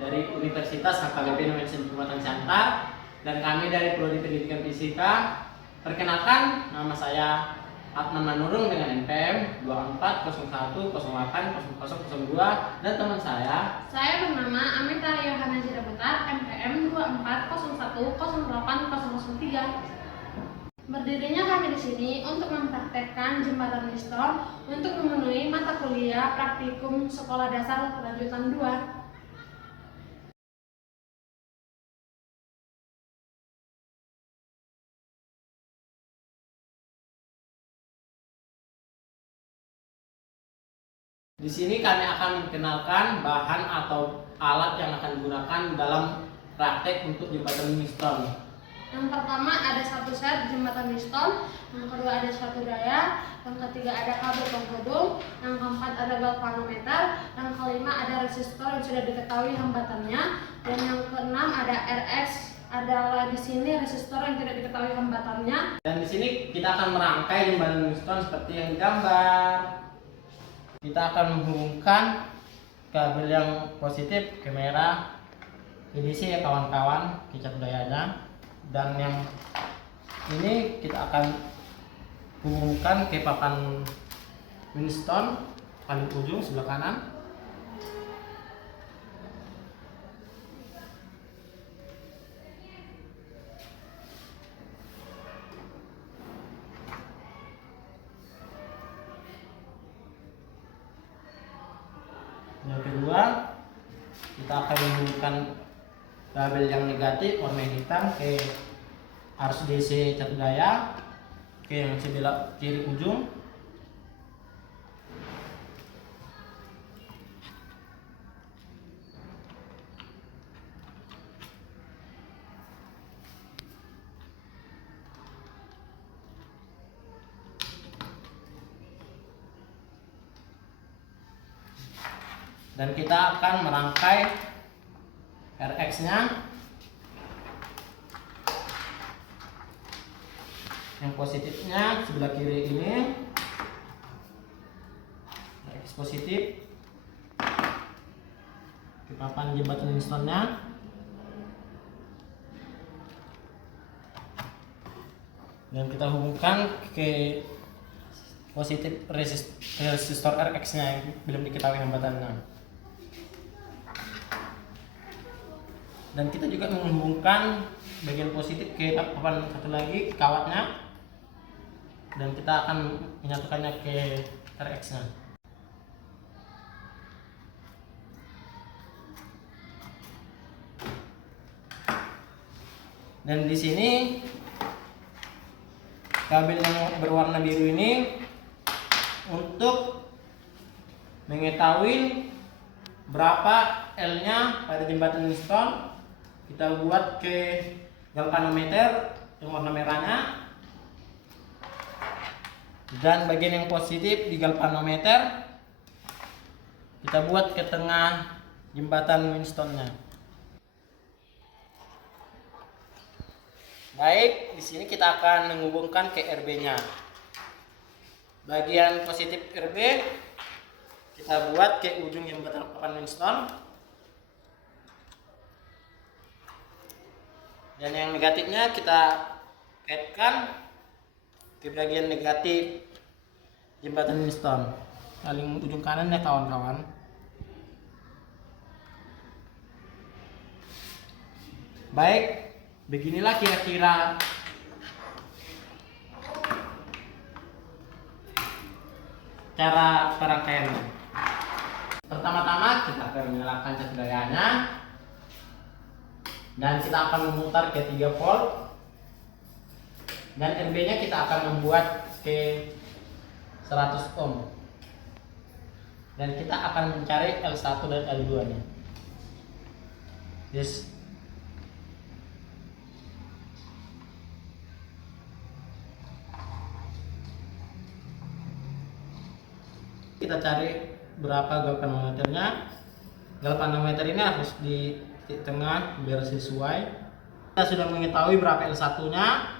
dari Universitas HKBP Indonesia Jembatan Siantar, dan kami dari Prodi Pendidikan Fisika. Perkenalkan, nama saya Adnan Manurung dengan NPM 2401080002, dan teman saya bernama Amita Yohana Jirabutar, MPM 2401080003. Berdirinya kami di sini untuk mempraktekkan jembatan Winston untuk memenuhi mata kuliah praktikum sekolah dasar lanjutan 2. Di sini kami akan mengenalkan bahan atau alat yang akan digunakan dalam praktek untuk jembatan Winston. Yang pertama ada satu set jembatan Winston, yang kedua ada suatu daya, yang ketiga ada kabel penghubung, yang keempat ada galvanometer, yang kelima ada resistor yang sudah diketahui hambatannya, dan yang keenam ada RX. Adalah di sini resistor yang tidak diketahui hambatannya. Dan di sini kita akan merangkai jembatan Winston seperti yang digambar. Kita akan menghubungkan kabel yang positif ke merah, EDC ya kawan-kawan, kicap dayanya. Dan yang ini kita akan hubungkan ke papan Winston paling ujung sebelah kanan. Yang kedua, kita akan menghubungkan kabel yang negatif warna hitam ke arus DC cat daya ke yang sebelah kiri ujung. Dan kita akan merangkai RX-nya. Yang positifnya sebelah kiri ini, RX positif ke papan jembatan Winston-nya. Dan kita hubungkan ke positif resistor RX-nya yang belum diketahui hambatannya. Dan kita juga menghubungkan bagian positif ke papan satu lagi kawatnya, dan kita akan menyatukannya ke RX-nya. Dan di sini kabel yang berwarna biru ini untuk mengetahui berapa L-nya pada jembatan Winston, kita buat ke galvanometer yang warna merahnya, dan bagian yang positif di galvanometer kita buat ke tengah jembatan Winston-nya. Baik, di sini kita akan menghubungkan ke RB-nya. Bagian positif RB kita buat ke ujung jembatan papan Winston, dan yang negatifnya kita kaitkan ke bagian negatif jembatan Winston paling ujung kanan ya kawan-kawan. Baik, beginilah kira-kira cara perangkaiannya. Pertama-tama kita akan menyalakan cat dayanya, dan kita akan memutar ke 3 volt, dan RB nya kita akan membuat ke 100 ohm, dan kita akan mencari L1 dan L2 nya. Yes. Kita cari berapa galvanometernya. Galvanometer ini harus di titik tengah biar sesuai. Kita sudah mengetahui berapa L1 nya,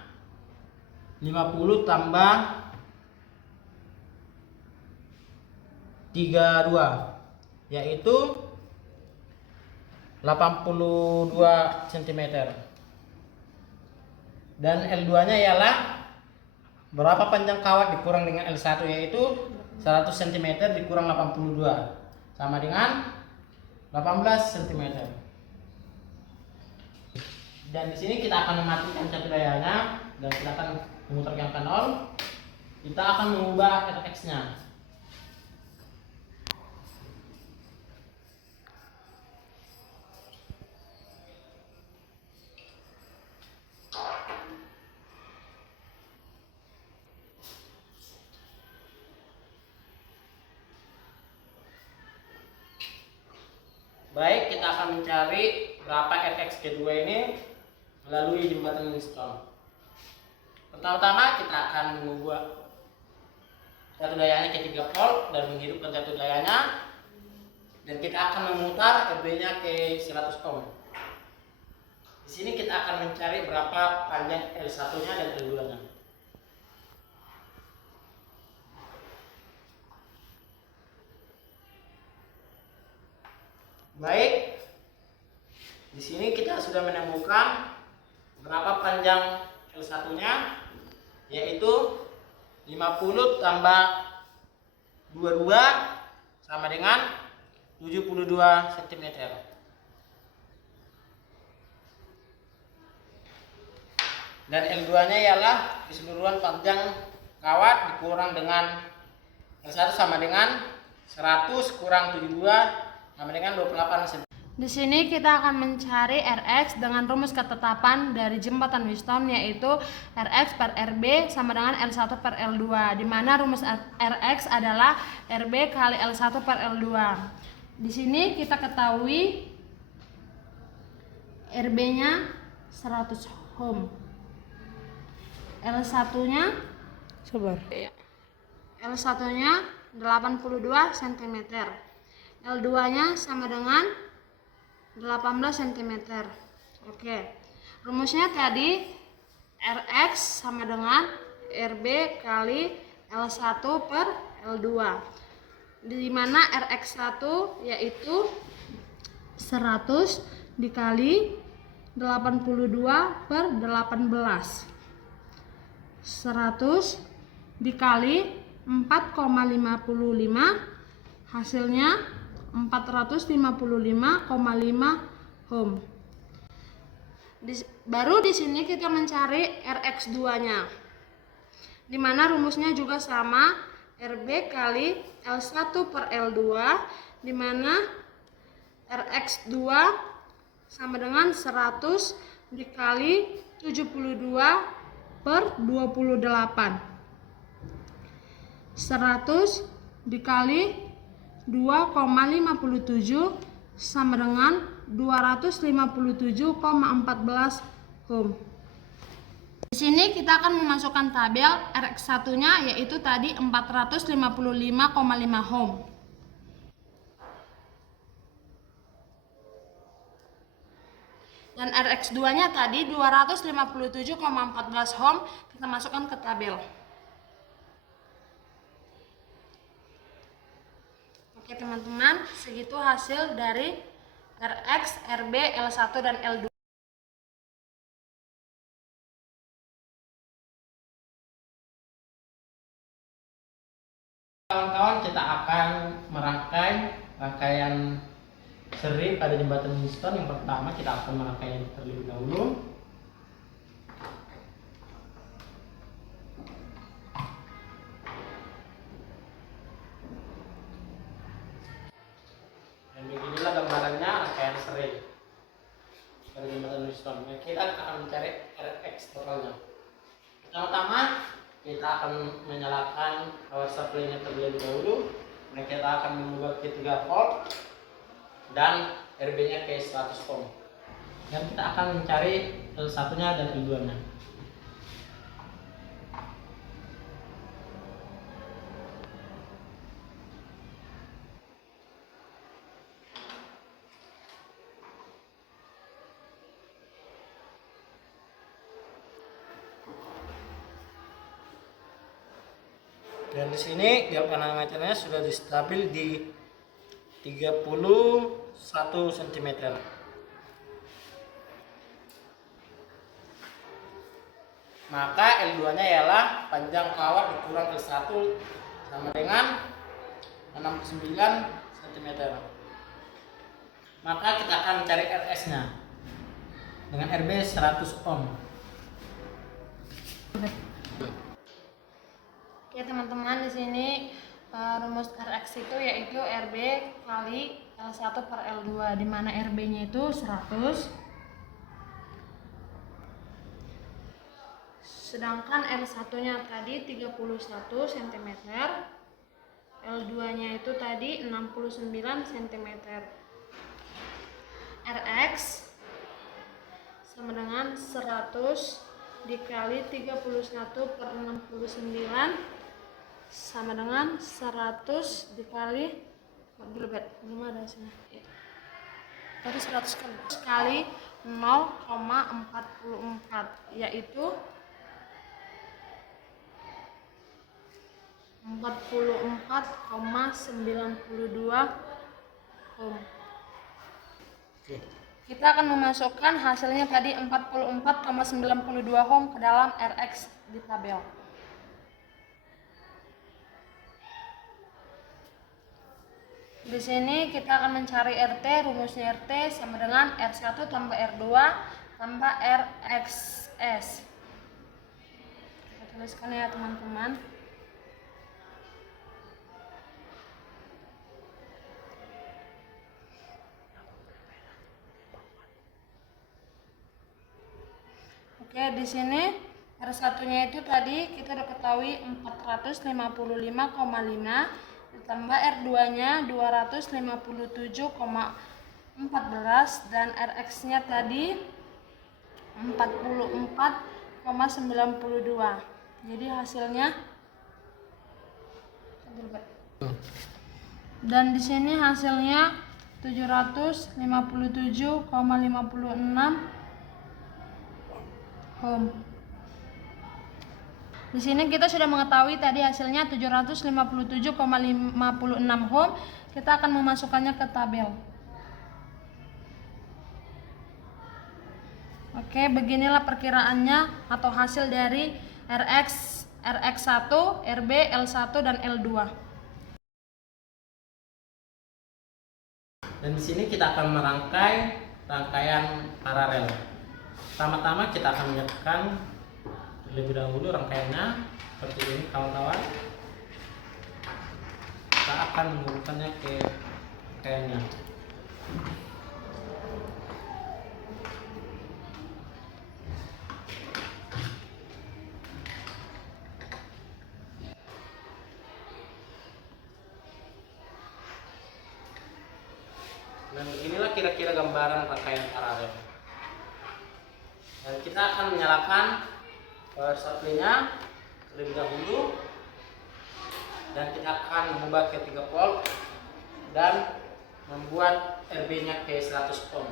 50 tambah 32, yaitu 82 cm. Dan L2-nya ialah berapa panjang kawat dikurang dengan L1, yaitu 100 cm dikurang 82 sama dengan 18 cm. Dan di sini kita akan mematikan catu dayanya dan kita akan memutar ke angka 0. Kita akan mengubah Rx-nya. Baik, kita akan mencari berapa Rx kedua ini melalui jembatan Livingston. Pertama-tama kita akan mengubah catu dayanya ke 3 volt dan menghidupkan catu dayanya, dan kita akan memutar RB-nya ke 100 ohm. Di sini kita akan mencari berapa panjang L1-nya dan L2-nya. Baik, di sini kita sudah menemukan berapa panjang L1-nya, yaitu 50 tambah 22 sama dengan 72 cm. Dan L2-nya ialah keseluruhan panjang kawat dikurang dengan L1 sama dengan 100 kurang 72 sama dengan 28 cm. Di sini kita akan mencari Rx dengan rumus ketetapan dari jembatan Livingston, yaitu Rx per Rb sama dengan L1 per L2, di mana rumus Rx adalah Rb kali L1 per L2. Di sini kita ketahui Rb-nya 100 ohm. L1-nya L1-nya 82 cm. L2-nya sama dengan 18 cm. Oke. Rumusnya tadi Rx sama dengan Rb kali L1 per L2. Di mana Rx1 yaitu 100 dikali 82 per 18. 100 dikali 4,55 hasilnya 455,5 ohm. Baru di sini kita mencari Rx2-nya, di mana rumusnya juga sama, Rb kali L1 per L2, di mana Rx2 sama dengan 100 dikali 72 per 28. 100 dikali 2,57 sama dengan 257,14 ohm. Di sini kita akan memasukkan tabel Rx1-nya, yaitu tadi 455,5 ohm. Dan Rx2-nya tadi 257,14 ohm, kita masukkan ke tabel. Oke teman-teman, segitu hasil dari Rx, Rb, L1 dan L2. Kawan-kawan, kita akan merangkai rangkaian seri pada jembatan Livingston. Yang pertama kita akan merangkainya terlebih dahulu. Dan beginilah gambarannya rangkaian seri pada jembatan Livingston. Kita akan mencari Rx totalnya. Pertama-tama kita akan menyalakan power supply-nya terlebih dahulu. Nah, kita akan mengubah ke 3 volt dan RB-nya ke 100 ohm. Dan kita akan mencari L1-nya dan L2-nya. Dan di sini galvanometernya sudah distabil di 31 cm. maka L2-nya ialah panjang kawat dikurang L1 sama dengan 69 cm. Maka kita akan cari RS-nya dengan RB 100 ohm. Oke teman-teman, di sini rumus RX itu yaitu RB kali L1 per L2, di mana RB-nya itu 100, sedangkan L1-nya tadi 31 cm, L2-nya itu tadi 69 cm. RX sama dengan 100 dikali 31 per 69 sama dengan 100 dikali belum ada hasilnya. Tadi 100 kali 0,44 yaitu 44,92 ohm. Kita akan memasukkan hasilnya tadi 44,92 ohm ke dalam RX di tabel. Di sini kita akan mencari RT, rumusnya RT sama dengan R1 tambah R2 tambah RXS. Kita tuliskan ya teman-teman. Oke, di sini R1-nya itu tadi kita udah ketahui 455,5 ditambah R2-nya 257,14 dan RX-nya tadi 44,92. Jadi hasilnya dan di sini hasilnya 757,56 ohm. Di sini kita sudah mengetahui tadi hasilnya 757,56 ohm. Kita akan memasukkannya ke tabel. Oke, beginilah perkiraannya atau hasil dari RX1, RB, L1 dan L2. Dan di sini kita akan merangkai rangkaian paralel. Pertama-tama kita akan menyiapkan terlebih dahulu rangkaiannya seperti ini kawan-kawan. Kita akan menghubungkannya ke rangkaiannya. Dan beginilah kira-kira gambaran rangkaian paralel. Dan kita akan menyalakan power supply-nya terlebih dahulu, dan kita akan mengubah ke 3 volt dan membuat RB-nya ke 100 ohm.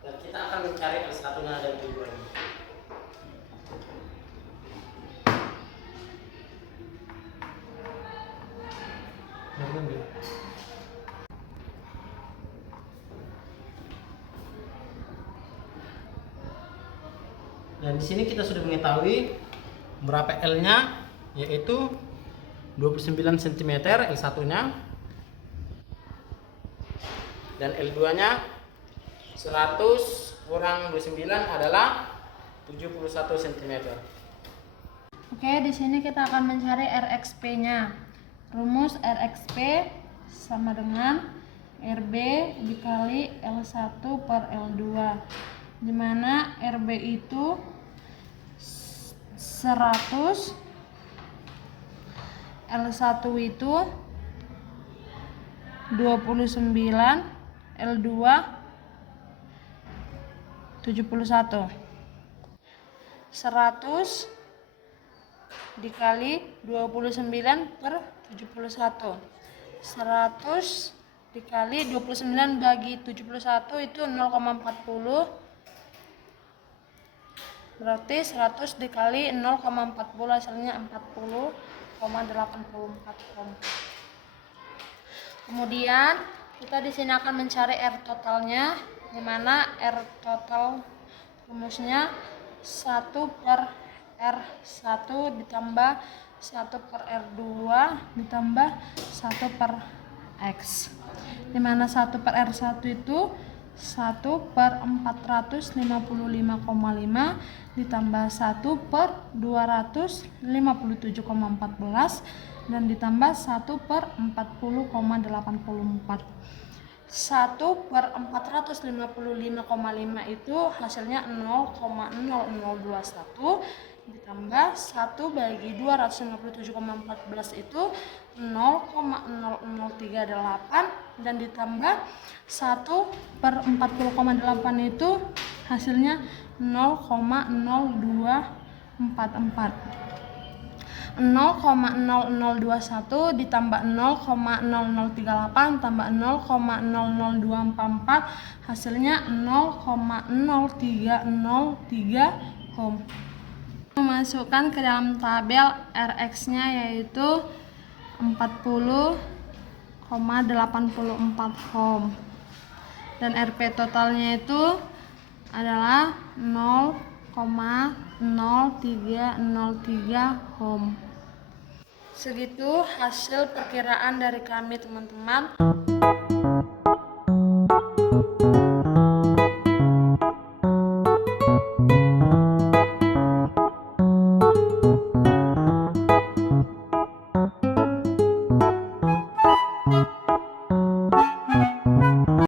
Dan kita akan mencari L1-nya dan L2-nya. Dan di sini kita sudah mengetahui berapa L-nya, yaitu 29 cm L1-nya, dan L2-nya 100 kurang 29 adalah 71 cm. Oke, di sini kita akan mencari RXP-nya. Rumus RXP sama dengan RB dikali L1 per L2, di mana RB itu 100, L1 itu 29, L2 71. 100 dikali 29 per 71. 100 dikali 29 bagi 71 itu 0,40. Berarti 100 dikali 0,40 hasilnya 40,84 ohm. Kemudian kita di sini akan mencari R totalnya, di mana R total rumusnya 1 per R1 ditambah 1 per R2 ditambah 1 per X, dimana 1 per R1 itu 1 per 455,5 ditambah 1 per 257,14 dan ditambah 1 per 40,84. 1 per 455,5 itu hasilnya 0,0021 ditambah 1 bagi 257,14 itu 0,0038 dan ditambah 1 per 40,8 itu hasilnya 0,0244. 0,0021 ditambah 0,0038 tambah 0,00244 hasilnya 0,0303 ohm. Memasukkan ke dalam tabel Rx nya yaitu 40,84 ohm dan Rp totalnya itu adalah 0,0303 ohm. Segitu hasil perkiraan dari kami teman-teman.